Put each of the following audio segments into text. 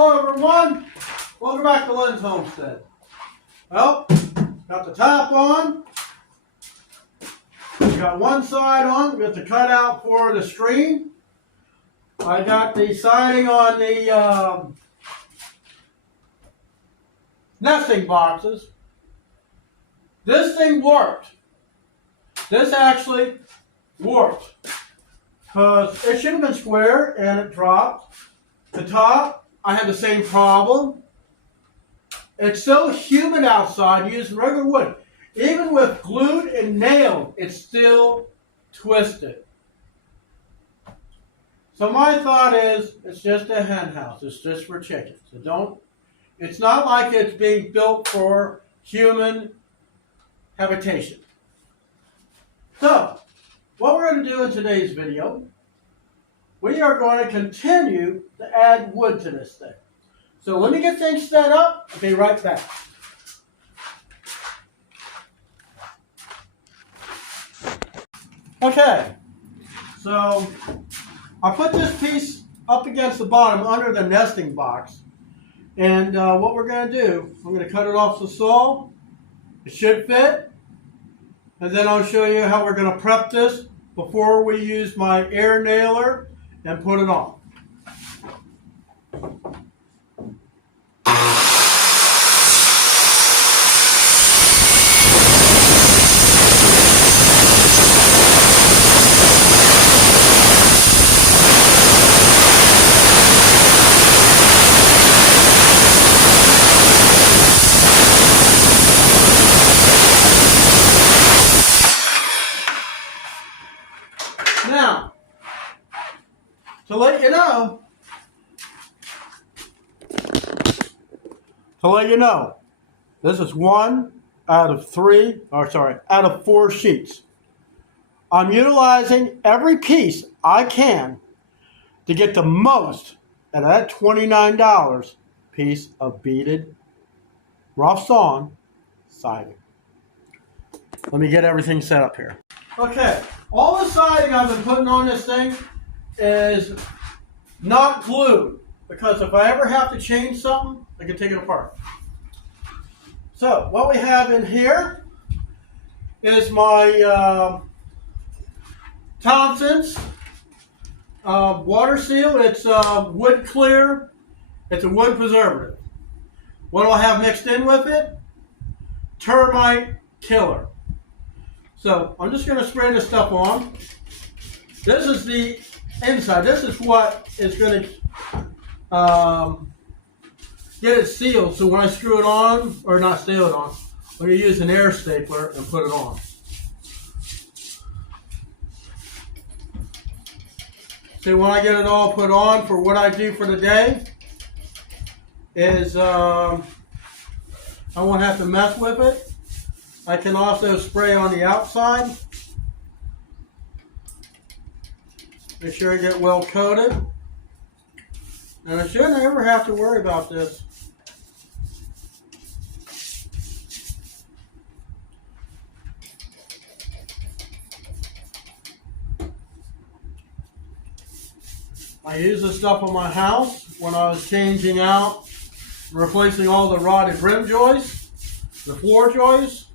Hello everyone, welcome back to Lynn's Homestead. Well, got the top on, we got one side on, we got the cutout for the screen. I got the siding on the nesting boxes. This thing worked. This actually worked because it should have been square and it dropped. The top, I had the same problem. It's so humid outside using regular wood. Even with glued and nailed, it's still twisted. So my thought is, it's just a hen house. It's just for chickens. It's not like it's being built for human habitation. So, what we're going to do in today's video, we are going to continue to add wood to this thing. So let me get things set up. I'll be right back. Okay, so I put this piece up against the bottom under the nesting box. And what we're going to do, I'm going to cut it off the saw. It should fit. And then I'll show you how we're going to prep this before we use my air nailer and put it on. Now, to let you know, this is one out of four sheets. I'm utilizing every piece I can to get the most out of that $29 piece of beaded, rough sawn siding. Let me get everything set up here. Okay, all the siding I've been putting on this thing is not glued, because if I ever have to change something, I can take it apart. So what we have in here is my Thompson's water seal. It's wood clear. It's a wood preservative. What do I have mixed in with it? Termite killer. So I'm just going to spray this stuff on. This is the inside. This is what is going to get it sealed. So when I screw it on, or not seal it on, I'm going to use an air stapler and put it on. See, when I get it all put on, for what I do for the day is I won't have to mess with it. I can also spray on the outside. Make sure I get well coated. And I shouldn't ever have to worry about this. I use this stuff on my house when I was changing out, replacing all the rotted rim joists, the floor joists.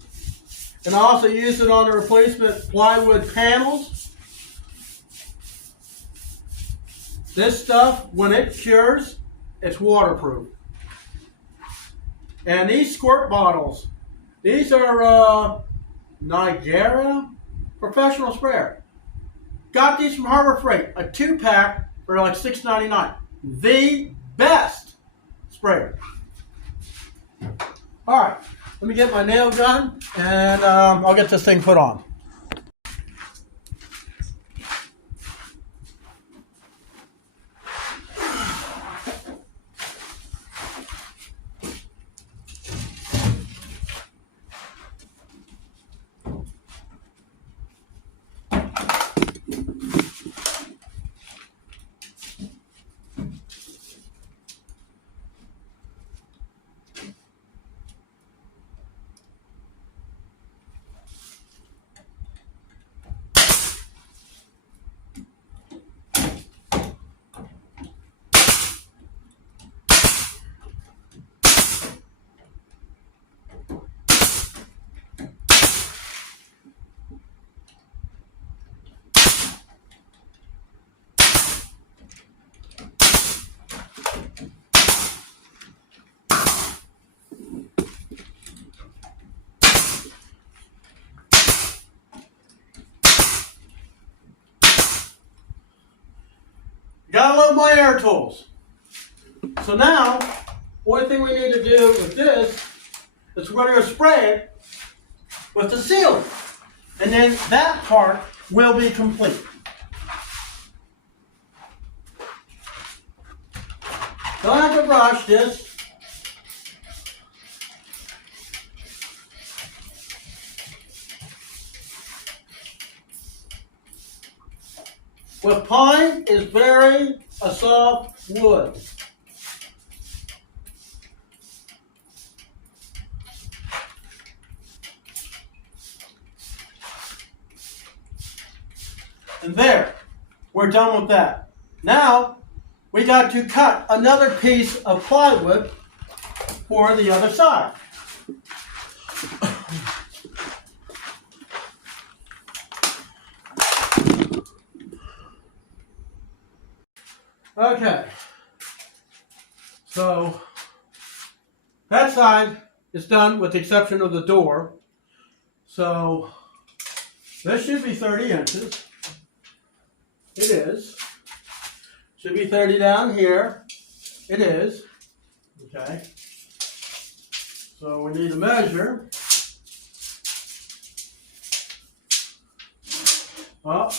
And I also use it on the replacement plywood panels. This stuff, when it cures, it's waterproof. And these squirt bottles, these are Niagara Professional Sprayer. Got these from Harbor Freight, a 2-pack for like $6.99. The best sprayer. All right. Let me get my nail gun, and I'll get this thing put on. of my air tools. So now, one thing we need to do with this is we're going to spray it with the sealer. And then that part will be complete. Don't have to brush this. With pine is very a soft wood. And there, we're done with that. Now, we got to cut another piece of plywood for the other side. Okay, so that side is done with the exception of the door. So this should be 30 inches. It is. Should be 30 down here. It is. Okay. So we need to measure. Up.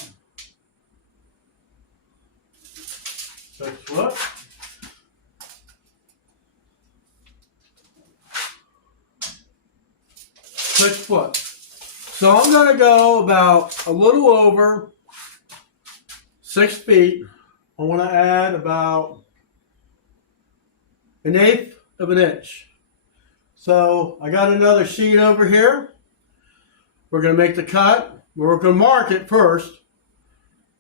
6 foot. So I'm going to go about a little over 6 feet. I want to add about 1/8 of an inch. So I got another sheet over here. We're going to make the cut. We're going to mark it first.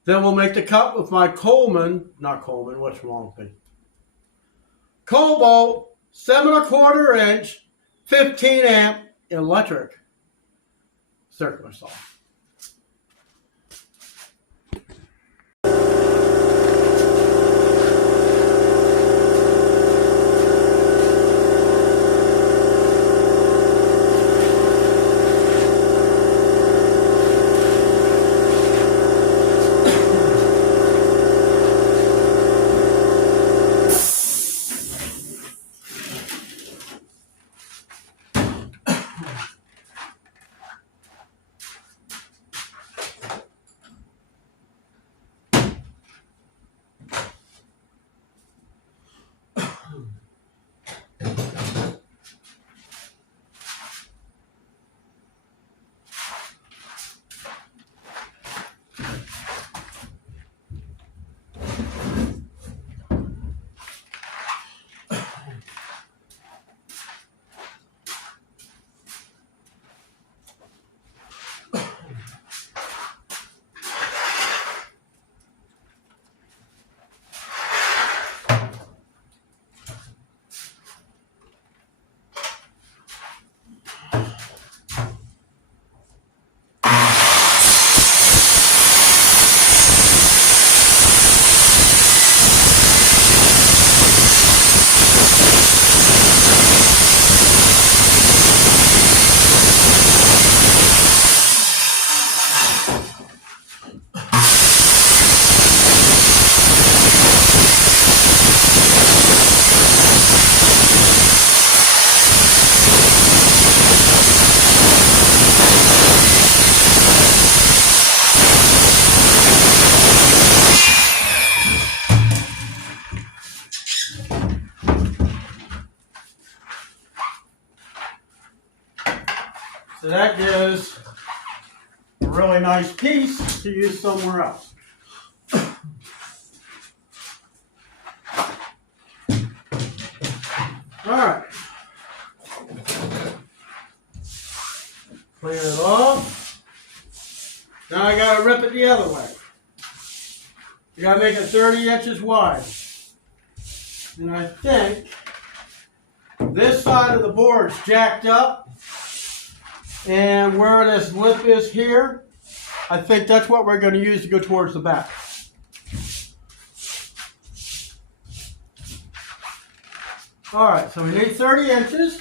Then we'll make the cut with my what's wrong with me? Cobalt 7 1/4 inch, 15 amp electric circular saw. So that gives a really nice piece to use somewhere else. All right. Clean it off. Now I got to rip it the other way. You got to make it 30 inches wide. And I think this side of the board is jacked up. And where this lip is here, I think that's what we're going to use to go towards the back. All right, so we need 30 inches.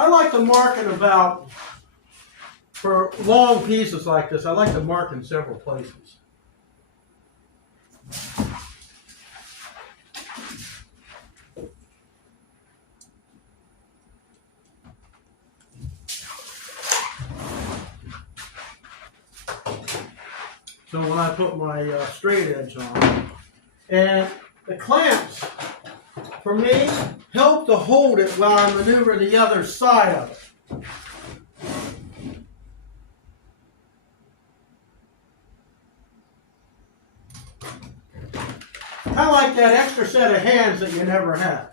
I like to mark in about, for long pieces like this, I like to mark in several places. So when I put my straight edge on, and the clamps, for me, help to hold it while I maneuver the other side of it. Kind of like that extra set of hands that you never had.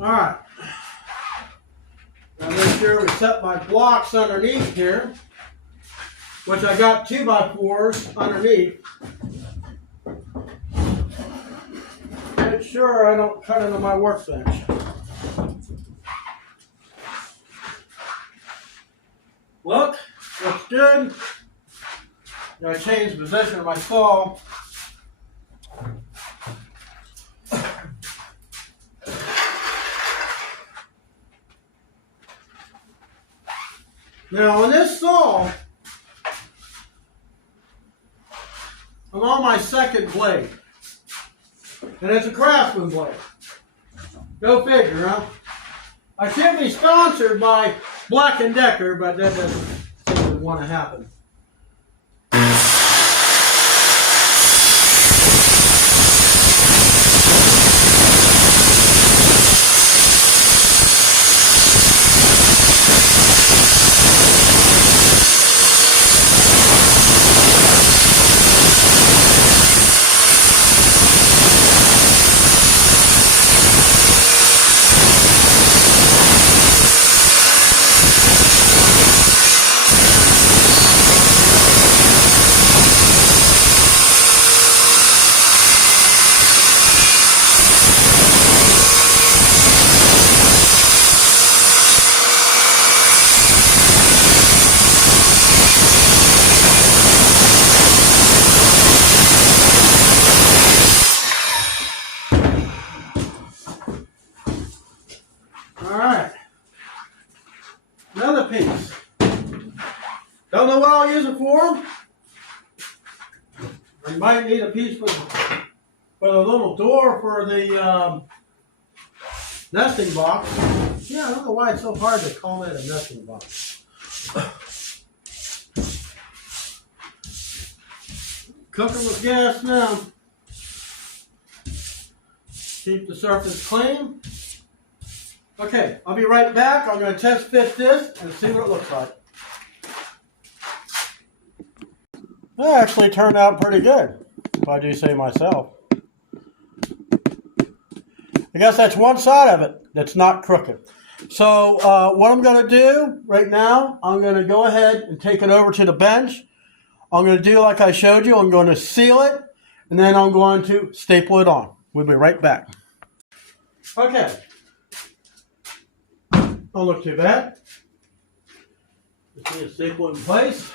All right. Now make sure we set my blocks underneath here, which I got 2x4s underneath. Make sure I don't cut into my workbench. Look, looks good. Gotta change the position of my saw. Now on this saw, I'm on my second blade. And it's a Craftsman blade. Go figure, huh? I should be sponsored by Black & Decker, but that doesn't seem to want to happen. Another piece. Don't know what I'll use it for. I might need a piece for a little door for the nesting box. Yeah, I don't know why it's so hard to call that a nesting box. Cooking with gas now. Keep the surface clean. Okay, I'll be right back. I'm going to test fit this and see what it looks like. That actually turned out pretty good, if I do say myself. I guess that's one side of it that's not crooked. So what I'm going to do right now, I'm going to go ahead and take it over to the bench. I'm going to do like I showed you. I'm going to seal it, and then I'm going to staple it on. We'll be right back. Okay. Don't look too bad. Just need to staple it in place.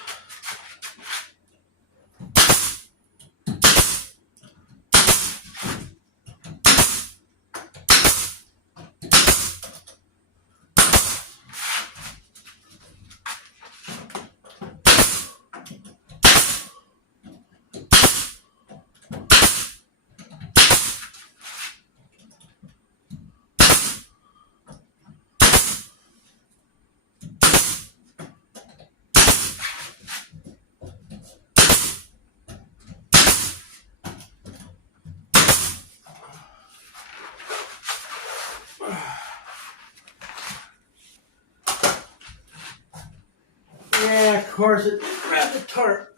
course, it grabbed the tart.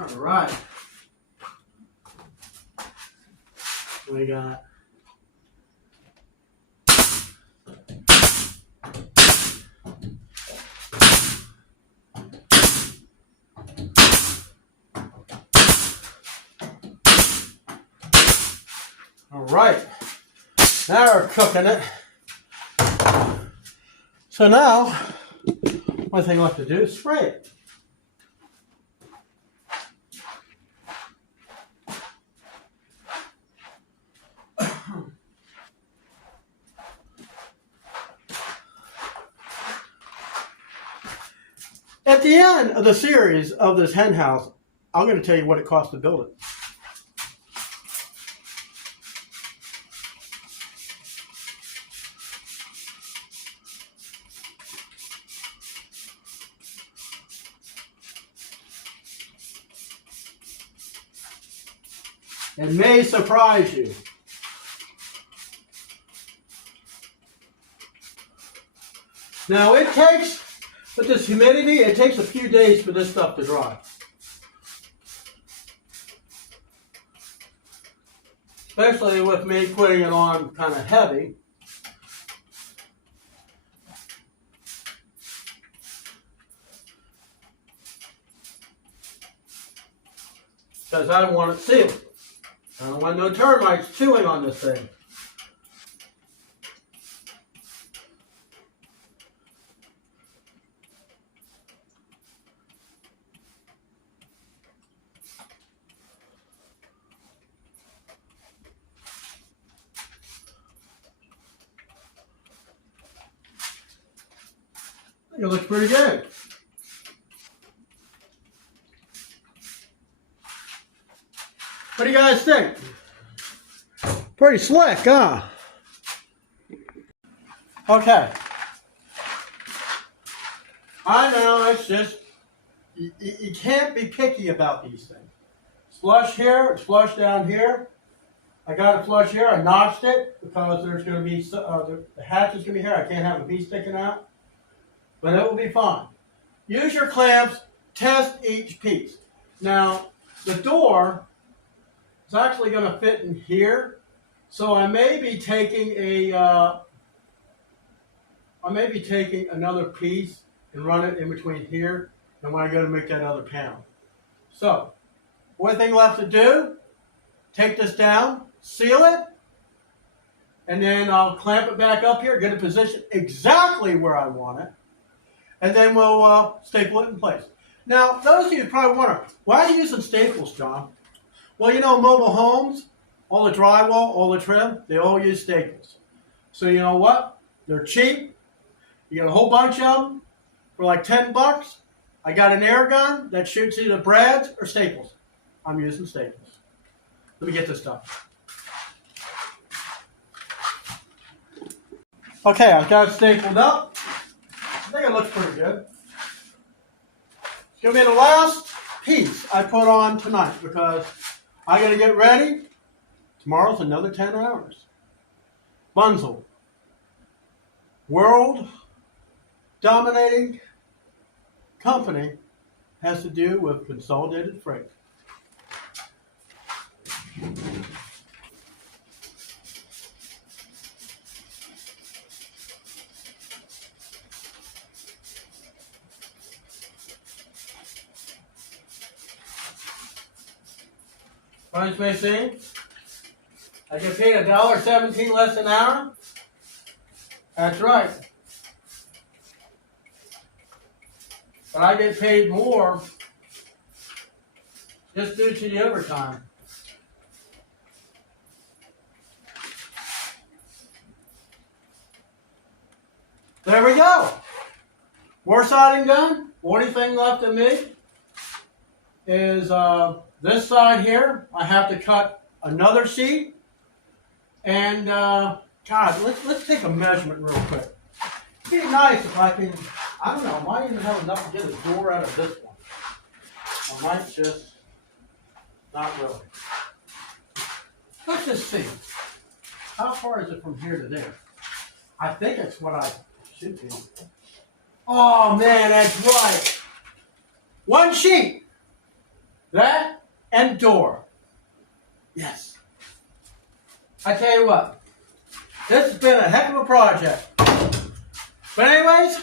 All right. We got all right. Now we're cooking it. So now, one thing left to do is spray it. At the end of the series of this hen house, I'm going to tell you what it cost to build it. It may surprise you. Now it takes, with this humidity, it takes a few days for this stuff to dry. Especially with me putting it on kind of heavy. Because I don't want it sealed. I don't want no termites chewing on this thing. It looks pretty good. What do you guys think? Pretty slick, huh? Okay. I know it's just, you can't be picky about these things. It's flush here, it's flush down here. I got it flush here, I notched it because there's going to be, the hatch is going to be here. I can't have a piece sticking out. But it will be fine. Use your clamps, test each piece. Now, the door is actually going to fit in here. So I may be taking another piece and run it in between here and when I go to make that other panel. So, one thing left to do, take this down, seal it, and then I'll clamp it back up here, get it positioned exactly where I want it, and then we'll staple it in place. Now, those of you probably wonder, why are you using staples, John? Well, you know, mobile homes, all the drywall, all the trim, they all use staples. So you know what? They're cheap. You get a whole bunch of them for like 10 bucks. I got an air gun that shoots either brads or staples. I'm using staples. Let me get this done. Okay, I've got it stapled up. I think it looks pretty good. It's going to be the last piece I put on tonight because I got to get ready. Tomorrow's another 10 hours. Bunzel. World dominating company has to do with consolidated freight. Punch machine. I get paid $1.17 less an hour. That's right. But I get paid more just due to the overtime. There we go. More siding done. Only thing left of me is this side here. I have to cut another sheet. And God, let's take a measurement real quick. It'd be nice if I can, I don't know, I might even have enough to get a door out of this one. I might just, not really. Let's just see. How far is it from here to there? I think it's what I should be. Oh man, that's right. One sheet. That and door. Yes. I tell you what, this has been a heck of a project. But anyways,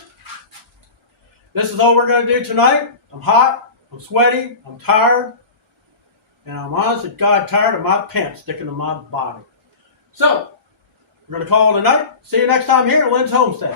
this is all we're going to do tonight. I'm hot, I'm sweaty, I'm tired, and I'm honest to God tired of my pants sticking to my body. So, we're going to call it a night. See you next time here at Lynn's Homestead.